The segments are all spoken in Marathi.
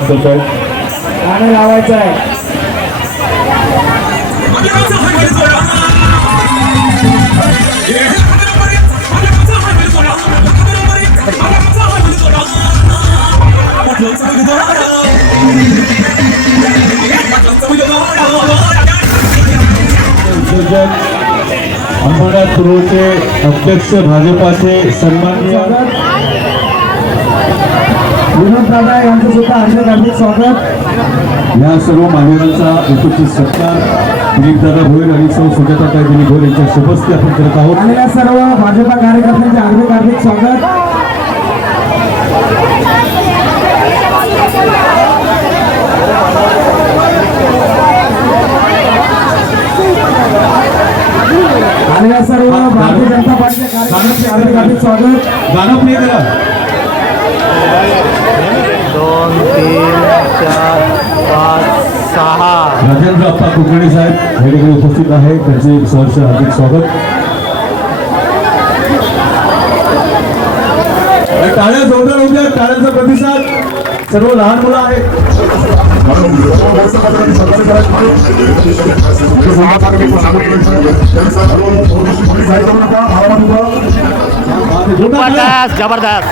करतोय गाणं लावायचं आहे. उद्योजक अंबरनाथ पूर्वचे अध्यक्ष भाजपाचे सन्माननीय विनोद दादा यांचं सुद्धा हार्दिक हार्दिक स्वागत. या सर्व मान्यवरांचा यथोचित सत्कार. दिलीप दादा भोयर आणि सौ सुजाताताई दिलीप भोयर यांच्या शुभस्ते आपण करत आहोत. आणि या सर्व भाजपा कार्यकर्त्यांचे हार्दिक हार्दिक स्वागत. आणि या सर्व भारतीय जनता पार्टीच्या कार्यकर्त्यांचे हार्दिक हार्दिक स्वागत. गाणं प्ले करा दोन तीन चार पाच सहा. राजेंद्र अप्पा कुलकर्णी साहेब या ठिकाणी उपस्थित आहे. त्यांचे सहर्ष हार्दिक स्वागत. टाळ्या जोरदार होऊ द्या टाळ्यांचा प्रतिसाद. सर्व लहान मुलं आहेत. जबरदस्त.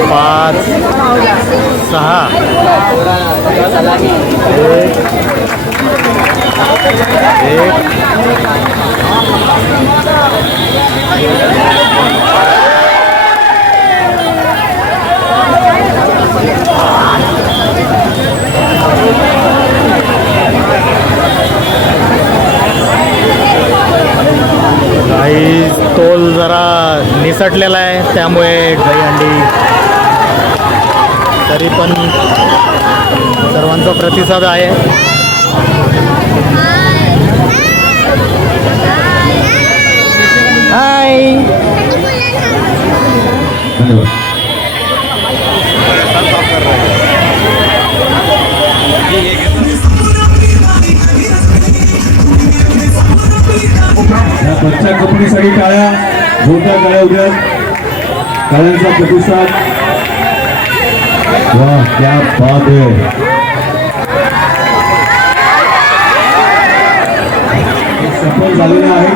पाच सहा. एक. एक काही तोल जरा निसटलेला आहे त्यामुळे तरी पण सर्वांचा प्रतिसाद आहे हाय धन्यवाद या बच्चा कंपनीसाठी टाळ्या जोरदार टाळ्या उद्या टाळ्यांचा प्रतिसाद वा क्या बात है सफल झालेला आहे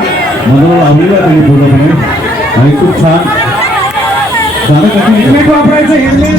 मनाला आवडलेला आहे पूर्णपणे आणि खूप छान गाणं कंटिन्यू हेल्मेट वापरायचं हेल्मेट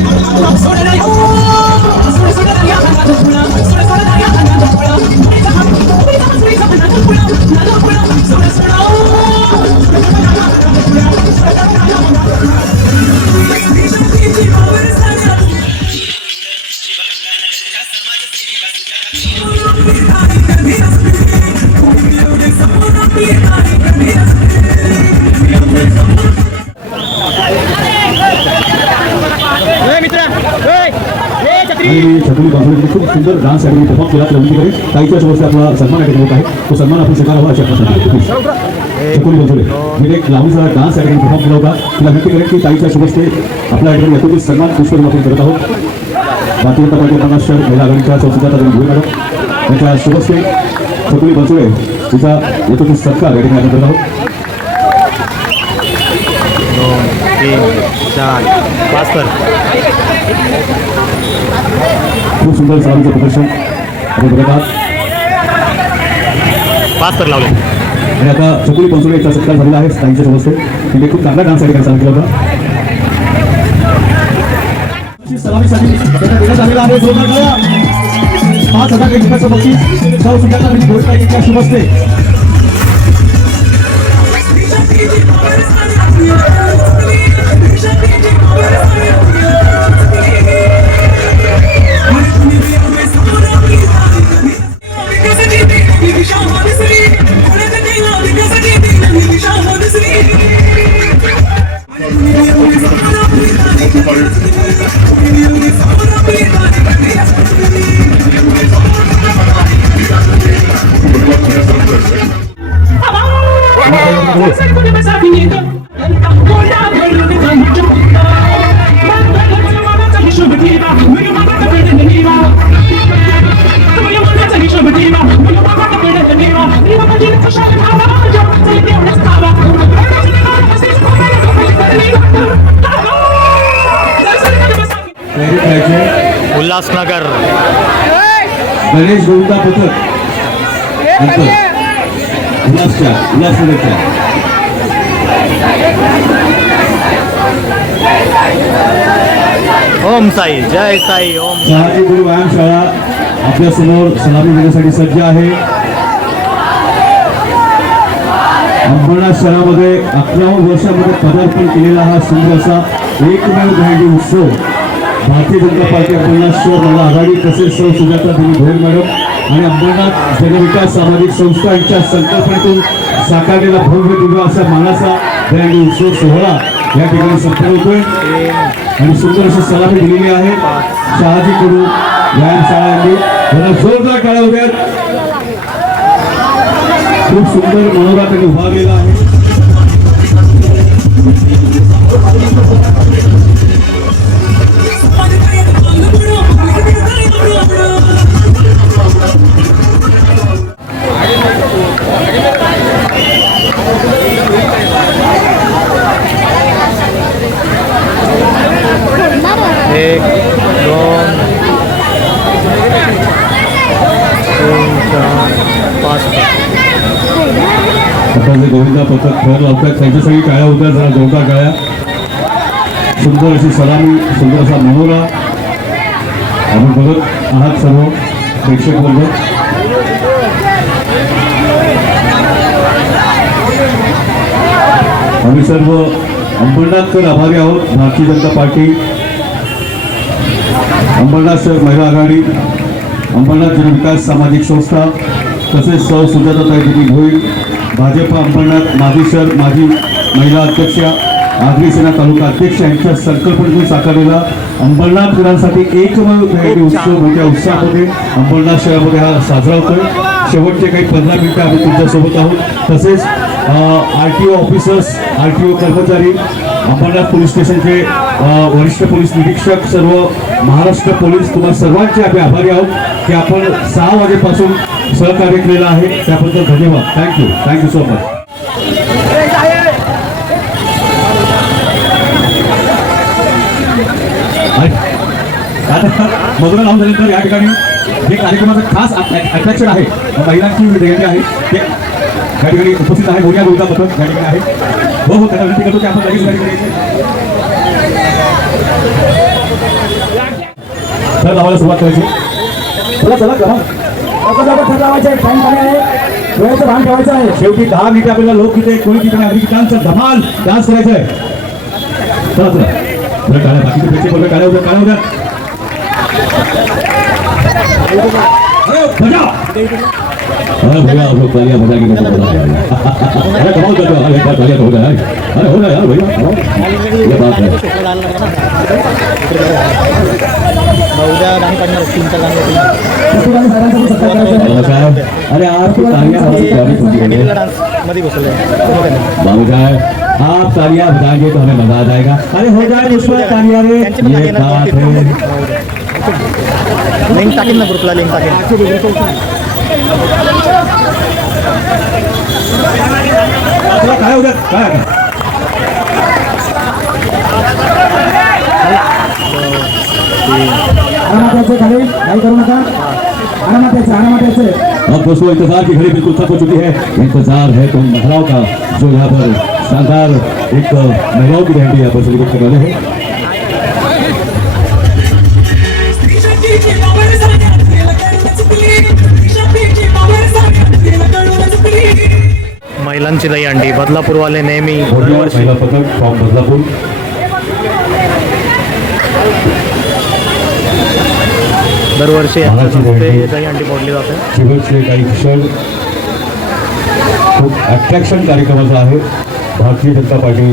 सुंदर डान्स आणि परफॉर्म केला त्या विनंती ताईच्या समोर आपला सन्मान आहे होत आहे. तो सन्मान आपण स्वीकारावा अशा प्रश्न छकुली बांधवडे मी एक लावणीचा डान्स अकॅडमी परफॉर्म केला होता. तिला विनंती करेन की ताईच्या शुभस्ते आपल्या ठिकाणी यथोचित सन्मान पुष्पन आपण करत आहोत. भारतीय जनता पार्टी महाराष्ट्र महिला आघाडीच्या चौथीच्या भोई मॅडम यांच्या शुभस्ते छकुली बनसोडे तिचा यथोचित सत्कार या ठिकाणी आपण करत आहोत. चार पाच तर खूप सुंदर सलामीचं प्रदर्शन. पाच तर लावले. आणि आता चकुली पंचोले याचा सत्कार झालेला आहे ताईच्या समजते तिने खूप चांगला डान्स ठिकाणी केला होता. सलामीसाठी देण्यात आलेला आहे. पाच हजार एक रुपयाचं बक्षीस सौ घोषणा यांच्या शुभस्ते करायचे उल्हासनगर गणेश गोविंदा पथक। नंतर उल्हासच्या उल्हासनगरच्या ओम साई जय साई ओम शहाजी गुरु व्यायामशाळा आपल्या समोर सलामी देण्यासाठी सज्ज आहे. अंबरनाथ शहरामध्ये अकराव्या वर्षामध्ये पदार्पण केलेला हा सुंदर असा एकमेव दहंडी उत्सव भारतीय जनता पार्टी अंबरनाथ शहर मला आघाडी तसेच सौ सुजाता देवी भोईर मॅडम आणि अंबरनाथ जनविकास सामाजिक संस्था यांच्या संकल्पनेतून साकारलेला भव्य दिव्य असा मानाचा दहंडी उत्सव सोहळा या ठिकाणी संपन्न होतोय. आणि सुंदर अशी सलामी दिलेली आहे. शहाजी कडू व्यायामशाळा यांनी. त्यांना जोरदार टाळ्या उभ्या खूप सुंदर मनोरा त्यांनी उभारलेला आहे. आता जे गोविंदा पथक घर लावतात त्यांच्या सगळी काळ्या होत्या जरा जोरदार काळ्या. सुंदर अशी सलामी सुंदर असा मनोरा. आपण बघत आहात सर्व प्रेक्षक वर्ग. आम्ही सर्व अंबरनाथकर आभारी आहोत. भारतीय जनता पार्टी अंबरनाथ शहर महिला आघाडी अंबरनाथ जनविकास सामाजिक संस्था तसेच सौ सुजाताताई भोईर भाजप अंबरनाथ माजी शहर माजी महिला अध्यक्षा आगरी सेना तालुका अध्यक्ष यांच्या संकल्पनेतून साकारलेला अंबरनाथकरांसाठी एकमेव दहीहंडी उत्सव मोठ्या उत्साहामध्ये अंबरनाथ शहरामध्ये हा साजरा होतोय. शेवटचे काही पंधरा मिनिटं आम्ही तुमच्यासोबत आहोत. तसेच R T O officers R T O कर्मचारी अंबरनाथ पोलीस स्टेशनचे वरिष्ठ पोलीस निरीक्षक सर्व महाराष्ट्र पोलीस तुम्हा सर्वांचे आम्ही आभारी आहोत की आपण सहा वाजेपासून सहकार्य केलेलं आहे. त्याबद्दल धन्यवाद. थँक्यू थँक्यू सो मच आता मधुरा लावून झाल्यानंतर या ठिकाणी हे कार्यक्रमाचं खास अट्रॅक्शन आहे. महिलांची देणगी आहे. ते या ठिकाणी उपस्थित आहे. मोठ्या गोविंदा पथक या ठिकाणी आहे. हो हो त्यांना विनंती करतो की आपण लगेच या तर लावायला सुरुवात करायची. चला चला करा आपण ठरवायचे टाइम कमी आहे वेळेचं भान ठेवायचं आहे शेवटी दहा मिनिटं आपल्याला लोकगीते कोणी ठिकाणी अमेरिकनांचा धमाल डान्स करायचा आहे. चला चला. बरं काळ्या बाकीचे पैसे वर्ग काळ्या होत्या काळ्या होत्या अरे अरे भैया आप लोग तालियां बजा के अरे कमाल करते हो अरे एक बार तालियां तो हो जाए अरे हो जाए यार भैया कमाल। ये बात है। उद्या गाणी काढणार तीनच्या गाणी अरे तालियां मध्ये बसले बाबू साहब आप तालियां बजाएंगे तो हमें मजा आ जाएगा अरे हो जाए उस पर तालियां रे ये बात है लिंक टाकेल ना ग्रुपला लिंक टाकेल. अब दोस्तों इंतजार की घड़ी बिल्कुल खत्म हो चुकी है। इंतजार है तो महिलाओं का जो यहाँ पर शानदार एक महिलाओं की बैंडी यहाँ पर सेलिब्रेट करने वाले हैं। महिलांची दही अंडी. बदलापूरवाले नेहमी दरवर्षी बदलापूर. दरवर्षी दहीहंडी. फोडली जाते. शेवटचे काही क्षण खूप अट्रॅक्शन कार्यक्रमाचा आहे. भारतीय जनता पार्टी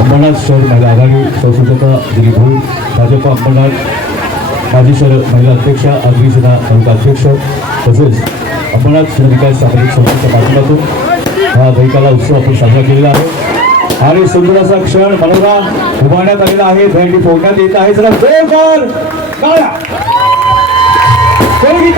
अंबरनाथ शहर महिला आघाडी संसदेचा दिलीप भोई भाजप अंबरनाथ माजी शहर महिला अध्यक्षा अग्निसेना तालुका अध्यक्ष तसेच अंबरनाथ शहर विकास सामाजिक संस्थेच्या माध्यमातून हा गैकाला उत्सव आपण साजरा केलेला आहे. आणि सुंदर असा क्षण मनोरा उभारण्यात आलेला आहे. भेंडी फोडण्यात येत आहे. जरा जोरदार काळ्या कोणी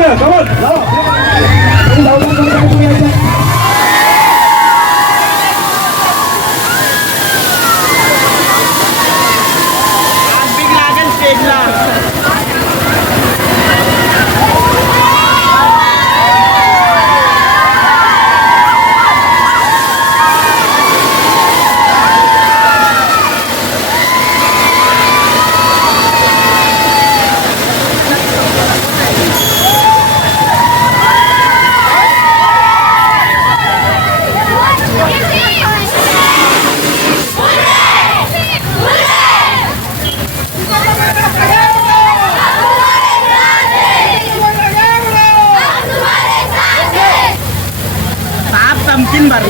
on,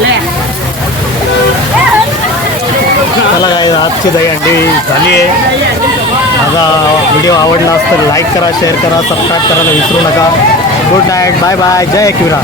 चला काय आजची दहीहंडी झाली आहे. माझा व्हिडिओ आवडला असतं लाईक करा शेअर करा सबस्क्राईब करायला विसरू नका. गुड नाईट बाय बाय जय किरा